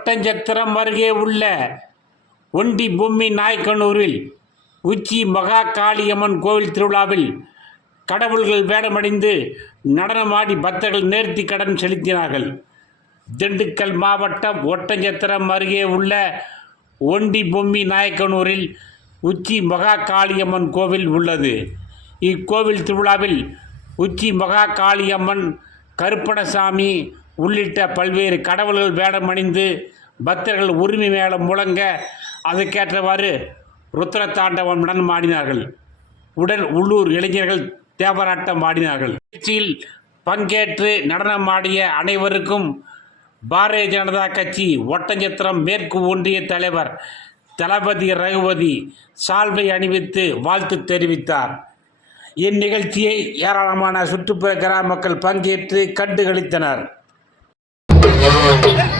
ஒட்டஞ்சத்திரம் அருகே உள்ள ஒண்டி பொம்மி நாய்க்கனூரில் உச்சி மகா காளியம்மன் கோவில் திருவிழாவில் கடவுள்கள் வேடமடைந்து நடனமாடி பக்தர்கள் நேர்த்தி கடன் செலுத்தினார்கள். திண்டுக்கல் மாவட்டம் ஒட்டஞ்சத்திரம் அருகே உள்ள ஒண்டி பொம்மி நாயக்கனூரில் உச்சி மகா காளியம்மன் கோவில் உள்ளது. இக்கோவில் திருவிழாவில் உச்சி மகா காளியம்மன் கருப்பணசாமி உள்ளிட்ட பல்வேறு கடவுள்கள் வேடம் அணிந்து பக்தர்கள் உரிமை மேளம் முழங்க அதற்கேற்றவாறு ருத்ர தாண்டவம் நடனம் ஆடினார்கள் உடன் உள்ளூர் இளைஞர்கள் தேவராட்டம் ஆடினார்கள். நிகழ்ச்சியில் பங்கேற்று நடனமாடிய அனைவருக்கும் பாரதிய ஜனதா கட்சி ஒட்டஞ்சத்திரம் மேற்கு ஒன்றிய தலைவர் தளபதி ரகுபதி சால்வை அணிவித்து வாழ்த்து தெரிவித்தார். இந்நிகழ்ச்சியை ஏராளமான சுற்றுப்புற கிராம மக்கள் பங்கேற்று கண்டுகளித்தனர்.